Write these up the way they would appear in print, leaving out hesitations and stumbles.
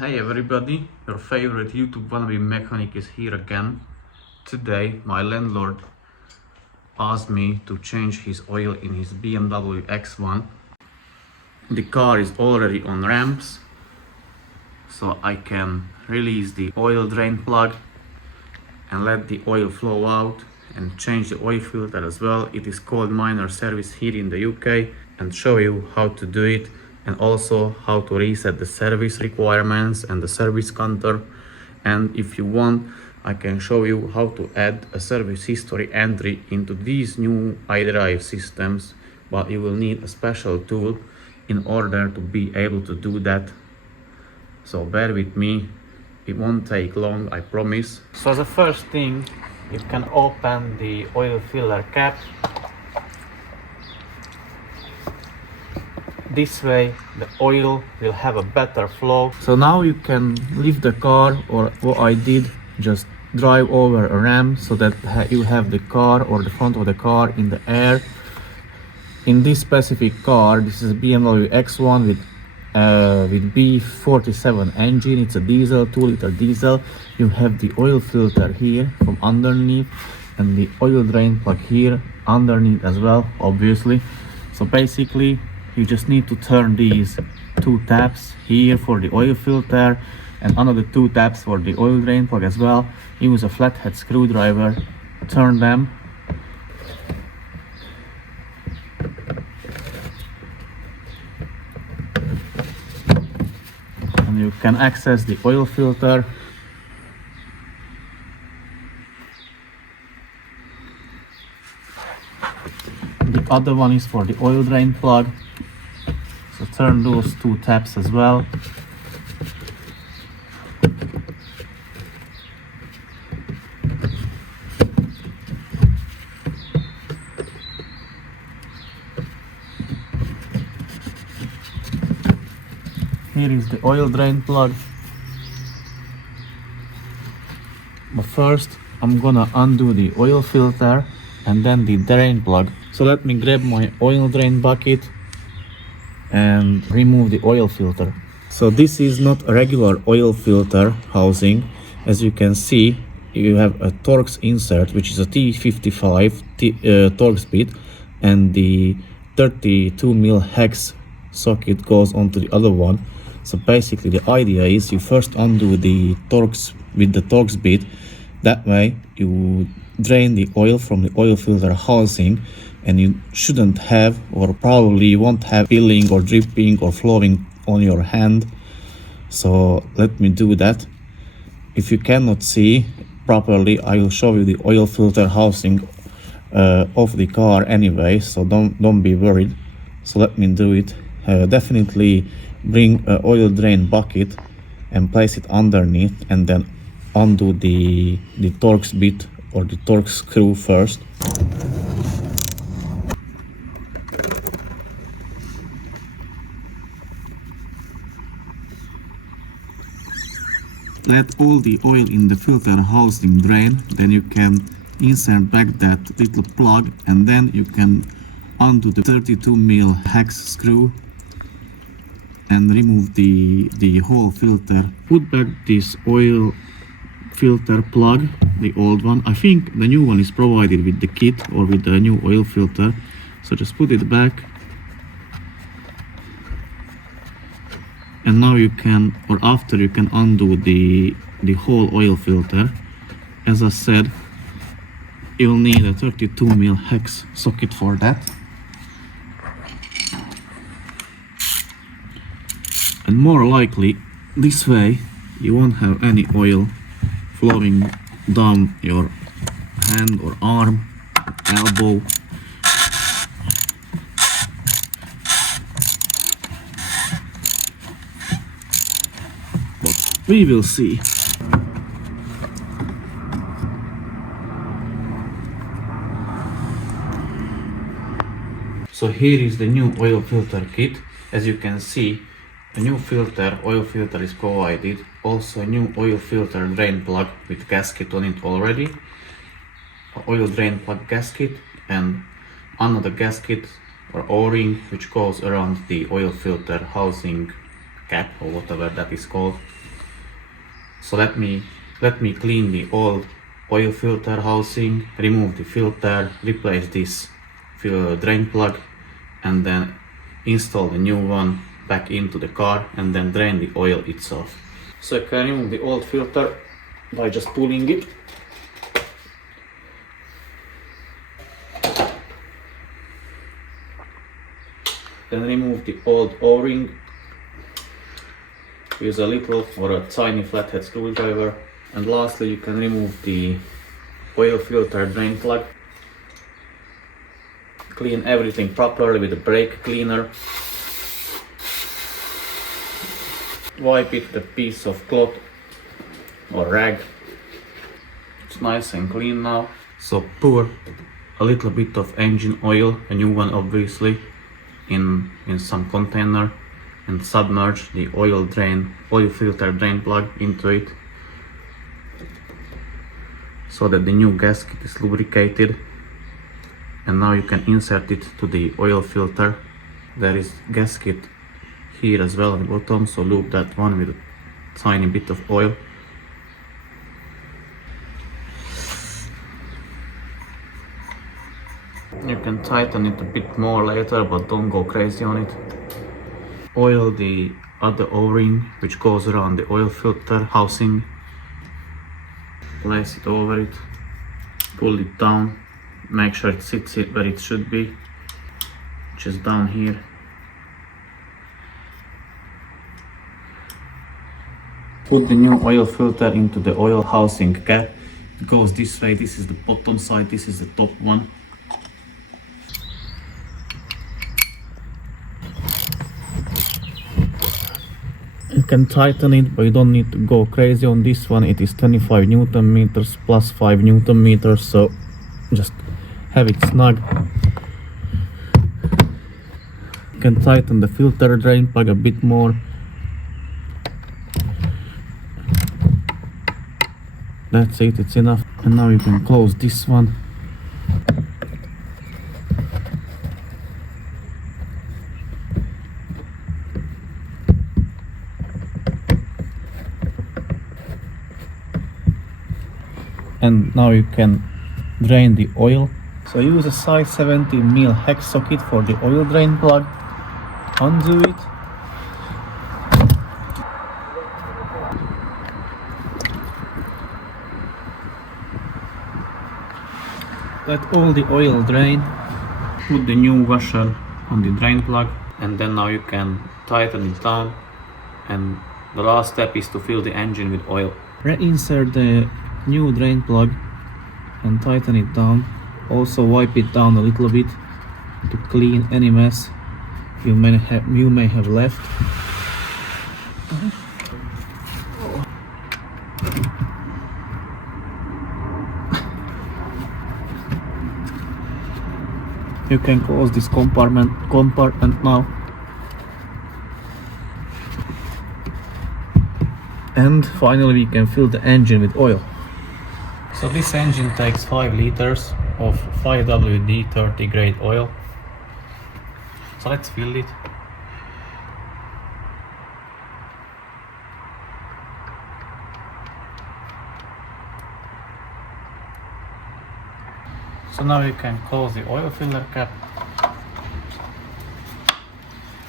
Hey everybody, your favorite YouTube wannabe mechanic is here again. Today my landlord asked me to change his oil in his BMW X1. The car is already on ramps, so I can release the oil drain plug and let the oil flow out and change the oil filter as well. It is called minor service here in the UK, and show you how to do it, and also how to reset the service requirements and the service counter. And if you want, I can show you how to add a service history entry into these new iDrive systems, but you will need a special tool in order to be able to do that. So bear with me, it won't take long, I promise. So the first thing, you can open the oil filler cap. This way the oil will have a better flow. So now you can leave the car, or what I did, just drive over a ramp so that you have the car or the front of the car in the air. In this specific car, this is a BMW X1 with B47 engine. It's a diesel, 2-liter diesel. You have the oil filter here from underneath and the oil drain plug here underneath as well, obviously. So basically you just need to turn these two taps here for the oil filter and another two taps for the oil drain plug as well. Use a flathead screwdriver, turn them, and you can access the oil filter. The other one is for the oil drain plug, so turn those two taps as well. Here is the oil drain plug. But first I'm gonna undo the oil filter and then the drain plug. So let me grab my oil drain bucket and remove the oil filter. So this is not a regular oil filter housing. As you can see, you have a Torx insert, which is a T55 Torx bit, and the 32mm hex socket goes onto the other one. So basically the idea is you first undo the Torx with the Torx bit. That way you drain the oil from the oil filter housing, and you shouldn't have, or probably won't have, spilling or dripping or flowing on your hand. So let me do that. If you cannot see properly, I will show you the oil filter housing of the car anyway, so don't be worried. So let me do it. Definitely bring an oil drain bucket and place it underneath, and then undo the Torx bit or the Torx screw first. Let all the oil in the filter housing drain, then you can insert back that little plug, and then you can undo the 32mm hex screw and remove the whole filter. Put back this oil filter plug, the old one. I think the new one is provided with the kit or with the new oil filter, so just put it back. And now you can, or after, you can undo the whole oil filter. As I said, you'll need a 32mm hex socket for that. And more likely, this way you won't have any oil flowing down your hand or arm, elbow. But we will see. So here is the new oil filter kit. As you can see, a new oil filter is provided. Also a new oil filter drain plug with gasket on it already. A oil drain plug gasket and another gasket or O-ring which goes around the oil filter housing cap or whatever that is called. So let me clean the old oil filter housing, remove the filter, replace this drain plug, and then install the new one back into the car and then drain the oil itself. So I can remove the old filter by just pulling it. Then remove the old O-ring. Use a little or a tiny flathead screwdriver. And lastly, you can remove the oil filter drain plug. Clean everything properly with a brake cleaner. Wipe it with a piece of cloth or rag. It's nice and clean now. So pour a little bit of engine oil, a new one obviously, in some container and submerge the oil filter drain plug into it so that the new gasket is lubricated. And now you can insert it to the oil filter. There is gasket here as well at the bottom, so loop that one with a tiny bit of oil. You can tighten it a bit more later, but don't go crazy on it. Oil the other O-ring which goes around the oil filter housing. Place it over it, pull it down, make sure it sits where it should be, which is down here. Put the new oil filter into the oil housing cap. It goes this way. This is the bottom side, this is the top one. You can tighten it, but you don't need to go crazy on this one. It is 25 Newton meters plus 5 Newton meters, so just have it snug. You can tighten the filter drain plug a bit more. That's it, it's enough. And now you can close this one. And now you can drain the oil. So use a size 70mm hex socket for the oil drain plug. Undo it. Let all the oil drain. Put the new washer on the drain plug, and then now you can tighten it down. And the last step is to fill the engine with oil. Reinsert the new drain plug and tighten it down. Also wipe it down a little bit to clean any mess you may have left. You can close this compartment now. And finally we can fill the engine with oil. So this engine takes 5 liters of 5WD 30 grade oil. So let's fill it. So now you can close the oil filler cap,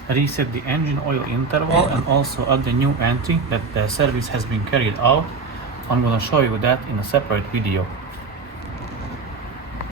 reset the engine oil interval, and also add the new entry that the service has been carried out. I'm gonna show you that in a separate video.